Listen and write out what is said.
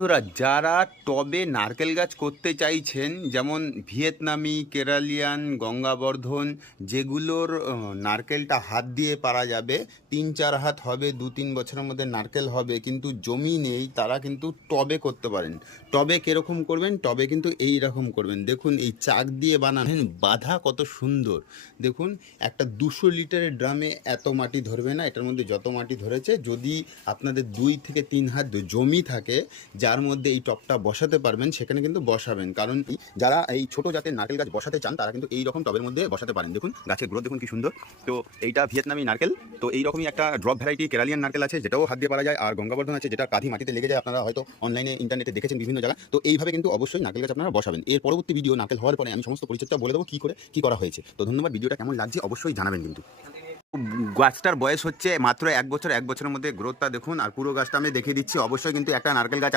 বন্ধুরা, যারা টবে নারকেল গাছ করতে চাইছেন, যেমন ভিয়েতনামি, কেরালিয়ান, গঙ্গাবর্ধন, যেগুলোর নারকেলটা হাত দিয়ে পারা যাবে, 3-4 হাত হবে, 2-3 বছরের মধ্যে নারকেল হবে, কিন্তু জমি নেই, তারা কিন্তু টবে করতে পারেন। টবে কিরকম করবেন? টবে কিন্তু এই রকম করবেন। দেখুন, এই চাক দিয়ে বানান, বাঁধা কত সুন্দর। দেখুন, একটা 200 লিটারের ড্রামে এত মাটি ধরবে না, এটার মধ্যে যত মাটি ধরেছে। যদি আপনাদের 2 থেকে 3 হাত জমি থাকে যার মধ্যে এই টবটা বসাতে পারবেন, সেখানে কিন্তু বসাবেন। কারণ যারা এই ছোট জাতের নারকেল গাছ বসাতে চান, তারা কিন্তু এই রকম টবের মধ্যে বসাতে পারেন। দেখুন গাছের গ্রোথ দেখুন কি সুন্দর। তো এইটা ভিয়েতনামি নারকেল। তো এইরকমই একটা ড্রপ ভ্যারাইটি কেরালিয়ান নারকেল আছে, যেটাও হাত দিয়ে পারা যায়। আর গঙ্গাবর্ধন আছে, যেটা কাঁধি মাটিতে লেগে যায়। আপনারা হয়তো অনলাইনে, ইন্টারনেটে দেখেছেন বিভিন্ন জায়গায়। তো এইভাবে কিন্তু অবশ্যই নারকেল গাছ আপনারা বসাবেন। এর পরবর্তী ভিডিও নারকেল হওয়ার পরে আমি সমস্ত পরিচর্যা বলে দেবো কী করে কী করা হয়েছে। তো ধন্যবাদ। ভিডিওটা কেমন লাগছে অবশ্যই জানাবেন কিন্তু। গাছটার বয়স হচ্ছে মাত্র 1 বছর। 1 বছরের মধ্যে গ্রোথটা দেখুন। আর পুরো গাছটা আমি দেখিয়ে দিচ্ছি। অবশ্যই কিন্তু একটা নারকেল গাছ